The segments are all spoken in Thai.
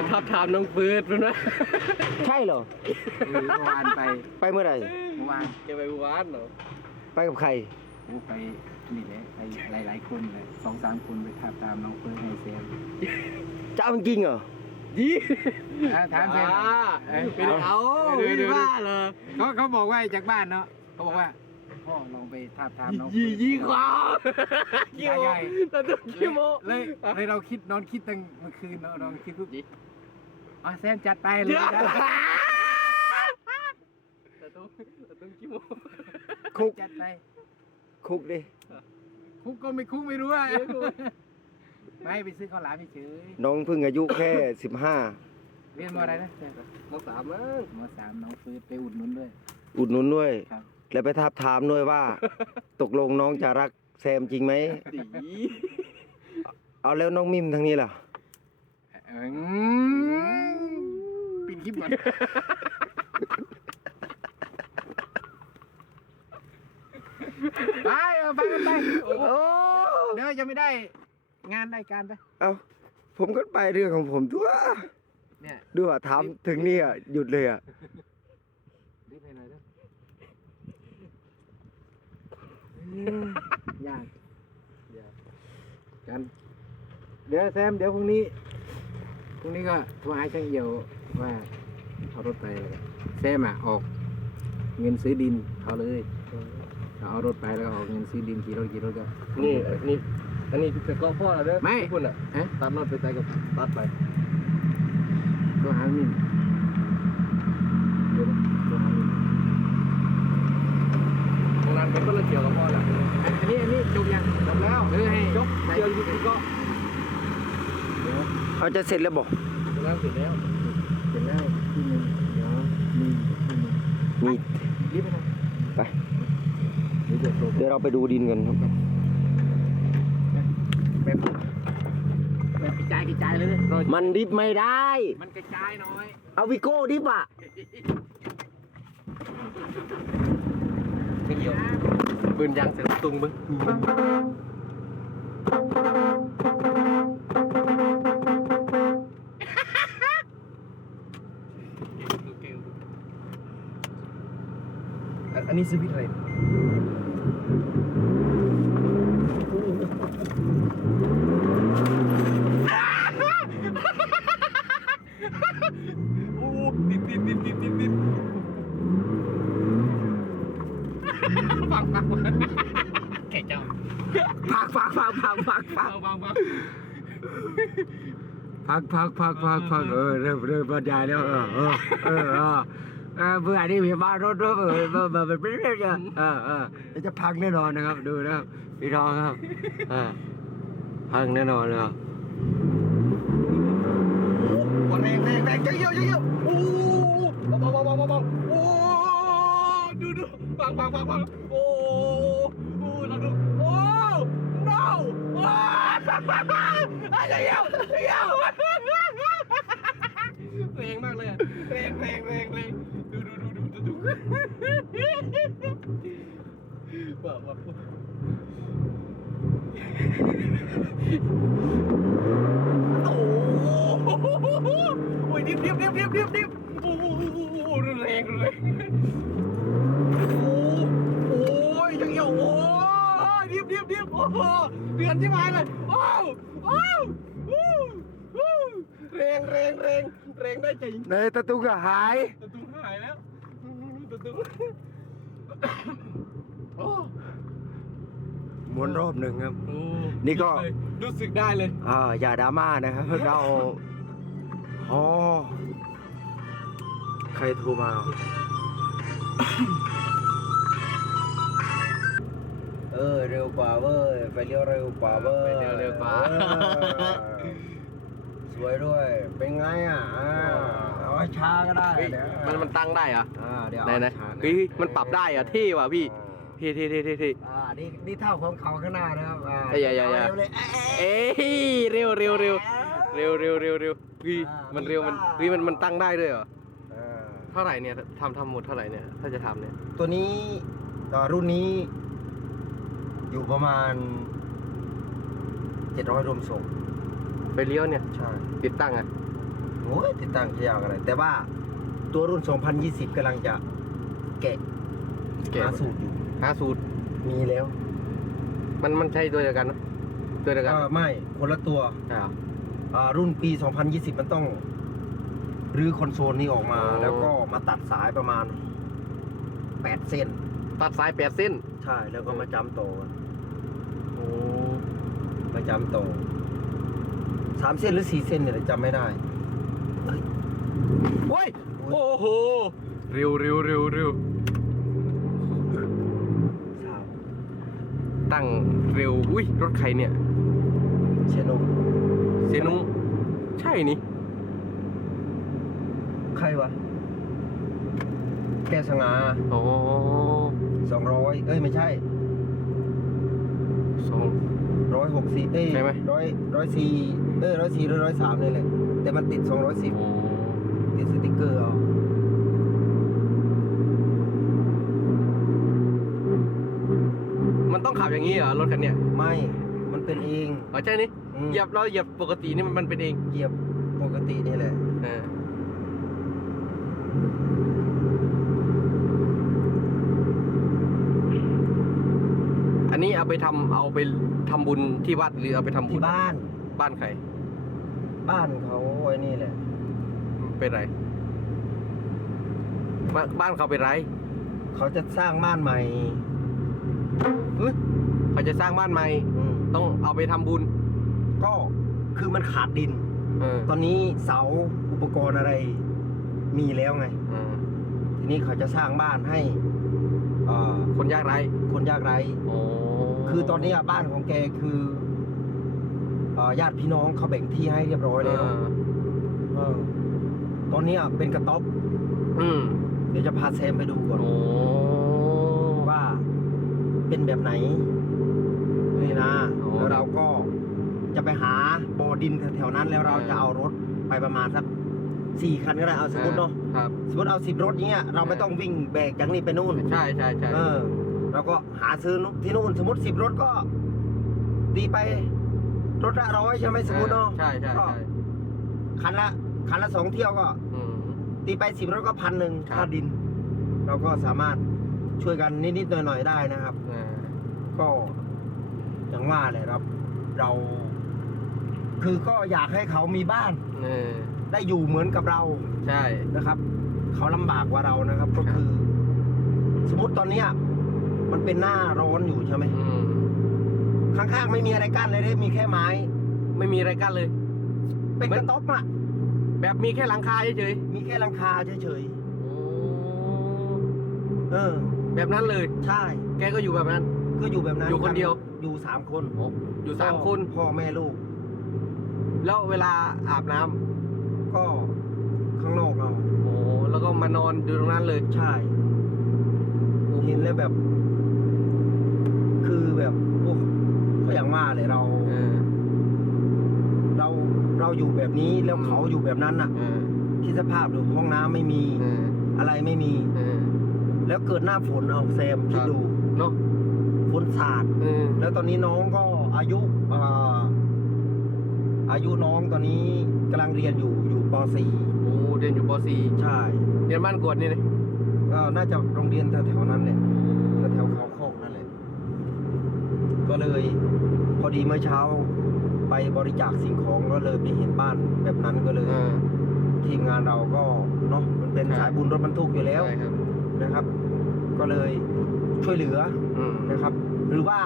มาทับทามน้องเฟิร์สแล้วนะใช่เหรอเออเมื่อวานไปไปเมื่อไหร่ เมื่อวานแกไปวานเหรอไปกับใคร โอ้ไปนี่แหละไปหลาย ๆ คนเลยสองสามคนไปทาบตามน้องเฟิร์นให้เซมจะเอาจริงเหรอ ยี่อะถามเซมอ่าเอ้ยเป็นเอาเดี๋ยวไม่เดี๋ยวบ้าเหรอเขาเขาบอกว่าจากบ้านเนาะเขาบอกว่าพ่อลองไปทาบทามน้องเฟิยี่ร์นยี่ขวากี่โมใหญ่แต่ตัวกี่โมเลยเลยเราคิดนอนคิดตั้งเมื่อคืนเนาะนอนคิดปุ๊บยี่ อ๋อแซมจัดไปเลยเดี๋ยวนะแต่ตัวแต่ตัวกี่โมคุกจัดไป คุกดิคุกก็ไม่คุกไม่รู้อะไม่ไปซื้อข้าวหลามเฉยน้องเพิ่งอายุแค่สิบห้าเรียนมอะไรนะแซมมสามมั้งมสามน้องเฟิร์นไปอุดหนุนด้วย อุดหนุนด้วย ครับ แล้วไปทาบทามด้วยว่า ตกลงน้องจะรักแซมจริงไหมดีเอาแล้วน้องมิมทางนี้ล่ะเอิ่มปิด คลิปก่อน ไปเออไปกันไปโอ้เดี๋ยวจะไม่ได้งานได้การไป เอาผมก็ไปเรื่องของผมทั่วเนี่ยดูอะถามถึงนี่อะหยุดเลยอะรีบไปหน่อยเด้อยากอยากกัน เดี๋ยวแซมเดี๋ยวพรุ่งนี้ พรุ่งนี้ก็โทรหาช่างเอี่ยวว่า เอารถไปเลยแซมอะออกเงินซื้อดินเขาเลยเขาเอารถไปแล้วก็ออกเงินซื้อดินกี่รถกี่รถก็นี่นี่อันนี้จะก็พ่อเราเด้อไม่คุณอะฮะตัดรถไปใส่กับตัดไปโทรหามินเดี๋ยวนะโทรหามินตรงนั้นเป็นต้นเกี่ยวกับพ่อแหละอันนี้อันนี้จบยังจบแล้วเออให้ยกใส่เกี่ยวอยู่ที่ก็เดี๋ยวเอาจะเสร็จแล้วบอกตรงนั้นเสร็จแล้วเสร็จแล้วที่หนึ่งเดี๋ยวมีที่หนึ่ง มีรีบไปหน่อยไปเดี๋ยวเดี๋ยวโทรเดี๋ยวเราไปดูดินกันครับแบบแบบกระจายกระจายเลยรอยมันดิบไม่ได้ มันกระจายน้อย เอาวิโก้ดิบอะไม่เกี่ยวปืนยางเสร็จตุงมึง นนี้สวิตช์อะไรโอ้ติดติดติดติดติดติดฟังฟังฟังแก่เจ้าพักพักพักพักพักพัฟักงฟังฟังพักพักพักพักพักเออเริ่มเริ่มบรรยายแล้วเออเออเออ เออเบื่อนี่มีมารถด้วยเออเอเออเป็นเรื่องเออเออเออเดี๋ยวจะพังแน่นอนนะครับ ดูนะครับพี่น้องครับเออพังแน่นอนเลยวันแรงแรงแรงเยอะเยอะเยอะโอ้เบาเบาเบาเบาเบาโอ้ดูดูฟังฟังฟังฟังโอ้โอ้เราดูโอ้ no โอ้อะไรเยอะเยอะ ว้าวว้าวโอ้โหโอ้ยดิบดิบดิบดิบดิบดิบโอ้โหรุนแรงรุนแรงโอ้โอ้ยยังเหี่ยวโอ้ยดิบดิบดิบโอ้โหเดือนที่มาเลยโอ้โอ้โอ้โอ้แรงแรงแรงแรงได้จริงในตะตุกหายตะ ตะตุ้งโอ้หมุนรอบหนึ่งครับ โอ้นี่ก็รู้สึกได้เลย อ่าอย่าดราม่านะครับ เราอ๋อใครโทรมา เออเร็วกว่าเว้ยไปเลี้ยวเร็วกว่าเว้ยไปเลี้ยวเร็วกว่าออสวยด้วย เป็นไงอะอ่า เอาให้ช้าก็ได้เฮ้ยเดี๋ยวมันมันตั้งได้เหรออ่าเดี๋ยวไหนเอาไหนช้าเฮ้ยมันปรับได้เหรอเท่ว่ะพี่เท่เท่เท่เท่เท่อ่านี่นี่เท่าของเขาข้างหน้านะครับอ่าเอ้ยอย่าอย่าอย่าเร็วเลยเอ้ยเอ้ยเร็วเร็วเร็วเร็วเร็วเร็วเร็วพี่อ่ามัมันเร็วมันบ้าพี่มันมันตั้งได้ด้วยเหรออ่าเท่าไหร่เนี่ยทำทำหมดเท่าไหร่เนี่ยถ้าจะทำเนี่ย ตัวนี้ต่อรุ่นนี้ อยู่ประมาณเจ็ดร้อยรวมส่งไปเลี้ยวเนี่ยใช่ติดตั้งอะ โอ้ยติดตั้งจะยากอะไรแต่ว่าตัวรุ่น 2020กำลังจะแกะแกะ หาสูตรอยู่หาสูตร มีแล้วมันมันใช่ตัวเดียวกันเนอะตัวเดียวกันเออไม่คนละตัวใช่เหรอ อ่ารุ่นปี 2020 มันต้องรื้อคอนโซลนี้ออกมา อ๋อ แล้วก็มาตัดสายประมาณ 8 เส้น ตัดสายแปดเส้น ใช่แล้วก็มาจำโตกันโอ้มาจำโตสามเส้นหรือสี่เส้นเนี่ยจำไม่ได้ โอ้ยโอ้โหเร็วเร็วเร็วเร็วสามตั้งเร็วอุ้ยรถใครเนี่ยเชโนเซนุใช่นี่ใครวะ แกสง่าอ๋อสองร้อยเอ้ย ไม่ใช่สอง ร้อยหกสี่เอ้ยใช่ไหม ร้อยร้อยสี่เอ้ยร้อยสี่หรือร้อยสามนี่แหละแต่มันติดสองร้อยสิบอ๋อติดสติกเกอร์เอามันต้องขับอย่างนี้เหรอรถคันเนี้ยไม่มันเป็นเองอ๋อใช่นี่อืมเหยียบเราเหยียบปกตินี่มันมันเป็นเองเหยียบปกตินี่แหละ เอออันนี้เอา ไปทำเอาไปทำบุญที่วัดหรือเอาไปทำบุญที่บ้าน บ้านใครบ้านเขาไอ้นี่แหละ เป็นไรบ้านบ้านเขาเป็นไรเขาจะสร้างบ้านใหม่เอ้ยเขาจะสร้างบ้านใหม่อืมต้องเอาไปทำบุญ ก็คือมันขาดดิน เออตอนนี้เสาอุปกรณ์อะไรมีแล้วไง เออทีนี้เขาจะสร้างบ้านให้เอ่อคนยากไร้คนยากไร้ โอ้ คือตอนนี้บ้านของแกคือเอ่อญาติพี่น้องเขาแบ่งที่ให้เรียบร้อยเอแล้วอเออตอนนี้เป็นกระต๊อบอืมเดี๋ยวจะพาแซมไปดูก่อนโอ้ว่าเป็นแบบไหนนี่นะโอ้แล้วเราก็จะไปหาบ่อดินแถวๆนั้นแล้วเราเออจะเอารถไปประมาณสักสี่คันก็ได้เอาสมมติเนาะครับ สมมติเอาสิบรถเนี้ยเราไม่ต้องวิ่งแบกจากนี่ไปนู่น ใช่ใช่ใช่ เออ เราก็หาซื้อที่นู่นสมมติสิบรถก็ตีไปรถละร้อยใช่ไหมสมมติเนาะใช่ใช่ก็ใช่คันละคันละสองเที่ยวก็อืมตีไปสิบรถก็พันหนึ่งครับค่าดิน เราก็สามารถช่วยกันนิดๆหน่อยๆได้นะครับเออก็อย่างว่าแหละครับ เรา คือก็อยากให้เขามีบ้านเออได้อยู่เหมือนกับเรา ใช่นะครับ เขาลำบากกว่าเรานะครับ ก็ครับคือ สมมติตอนเนี้ย มันเป็นหน้าร้อนอยู่ใช่ไหมอืมข้างๆไม่มีอะไรกั้นเลยได้มีแค่ไม้ ไม่มีอะไรกั้นเลย เป็นมันกระต๊อบอะแบบมีแค่หลังคาเฉยมีแค่หลังคาเฉยๆโอ้ๆเออ แบบนั้นเลย ใช่ แกก็อยู่แบบนั้น ก็อยู่แบบนั้นอยู่คนเดียว อยู่สามคนอยู่สามคน พ่อแม่ลูก แล้วเวลาอาบน้ำก็ข้างนอกเอาโอ้แล้วก็มานอนอยู่ตรงนั้นเลย ใช่โอ้โเห็นแล้วแบบ คือแบบโอ้ก็อย่างว่าเลยเรา เออเราเราอยู่แบบนี้แล้วอืมเขาอยู่แบบนั้นน่ะเออคิดสภาพดูห้องน้ำไม่มีเอออะไรไม่มี เออแล้วเกิดหน้าฝนเอาแซมคิดดูเนาะฝนสาด เออแล้วตอนนี้น้องก็อายุเอ่ออายุน้องตอนนี้กำลังเรียนอยู่อยู่ป โอ้เรียนอยู่ป .4 ใช่ .4 เรียนบ้านกวดนี่เลยก็น่าจะโรงเรียนแถวๆนั้นแหละแถวๆเขาโคกนั่นแหละ ก็เลย พอดีเมื่อเช้าไปบริจาคสิ่งของก็เลยไปเห็นบ้านแบบนั้นก็เลยเออทีมงานเราก็เนาะมันเป็นครับ สายบุญรถบรรทุกอยู่แล้วใช่ครับ นะครับ ก็เลยช่วยเหลืออืมนะครับ หรือว่า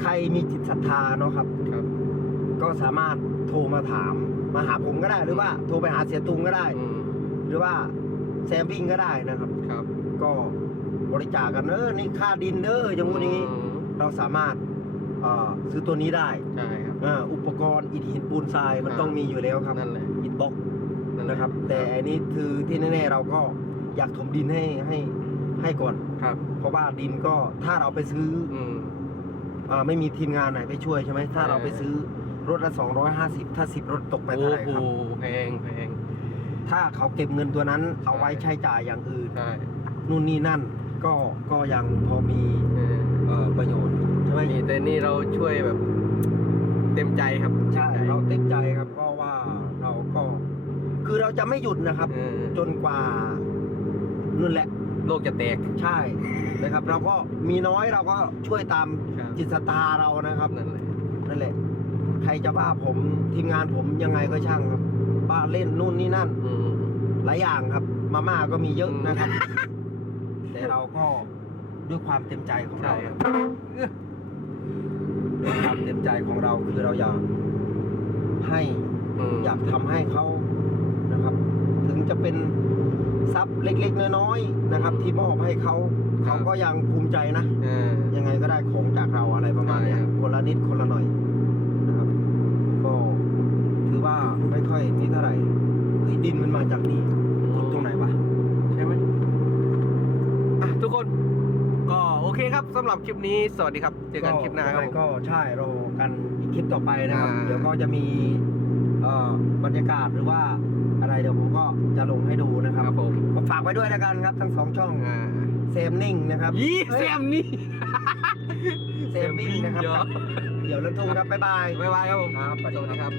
ใครมีจิตศรัทธาเนาะครับ ครับ ก็สามารถโทรมาถามมาหาผมก็ได้ หรือว่าโทรไปหาเสียตุงก็ได้ อืมหรือว่าแซมวิ่งก็ได้นะครับ ครับก็บริจาคกันเออนี่ค่าดินเด้ออย่างงู้นอย่างนี้ อืม เราสามารถเอ่อซื้อตัวนี้ได้ใช่ครับอ่าอุปกรณ์อิฐหินปูนทรายมันอ่าต้องมีอยู่แล้วครับนั่นแหละอิฐบล็อกนั่นแหละนะครับ แต่อันนี้คือที่แน่ๆเราก็อยากถมดินให้ให้ให้ก่อนครับ เพราะว่าดินก็ถ้าเราไปซื้ออืมอ่าไม่มีทีมงานไหนไปช่วยใช่ไหมถ้าเออเราไปซื้อรถละ250ถ้า10รถตกไปโอ้เท่าไหร่โหครับแพงแพงถ้าเขาเก็บเงินตัวนั้น เอาไว้ใช่ใช้จ่ายอย่างอื่นใช่นู่นนี่นั่น ก็ก็ยังพอมีเออเอ่อประโยชน์ใช่ไหมนี่แต่นี่เราช่วยแบบเต็มใจครับใช่ต็มใจเราเต็มใจครับเพราะว่าเราก็จะไม่หยุดนะครับ เออจนกว่านั่นแหละ โลกจะแตก ใช่นะครับ เราก็มีน้อยเราก็ช่วยตามครับ จิตศรัทธาเรานะครับนั่นแหละนั่นแหละ ใครจะว่าผมทีมงานผมยังไงก็ช่างครับบ้าเล่นนู่นนี่นั่น อืม หลายอย่างครับ มาม่าก็มีเยอะอืมนะครับ แต่เราก็ด้วยความเต็มใจของใช่เราครับ ด้วยความเต็มใจของเราคือเราอยากให้ มอยากทำให้เขานะครับ ถึงจะเป็นทรัพย์เล็กๆ น้อยๆนะครับ ที่มอบให้เขาเขาก็ยังภูมิใจนะเออยังไงก็ได้ของจากเราอะไรประมาณเนี้ยใช่ครับ คนละนิดคนละหน่อยนะครับ ก็ถือว่าไม่ค่อยนี่เท่าไหร่เฮ้ยดินมันมาจากนี่ขุดตรงไหนวะ ใช่ไหมอะทุกคน ก็โอเคครับ สำหรับคลิปนี้สวัสดีครับ เจอกันคลิปหน้าครับผม ก็ใช่รอกันอีกคลิปต่อไปนะครับ อ่า เดี๋ยวก็จะมีเอ่อบรรยากาศหรือว่าอะไรเดี๋ยวผมก็จะลงให้ดูนะคครัรับบผมก็ฝากไว้ด้วยแล้วกันครับ ทั้งสองช่องอ่าเซมนิ่งนะครับยี่เอ้เซยมนี่เซมวิ่งนะครับเดี๋ยวเดี๋ยวลันทุ่งครับบ๊ายบาย บ๊ายบายครับผม ครับสวัสดีครับ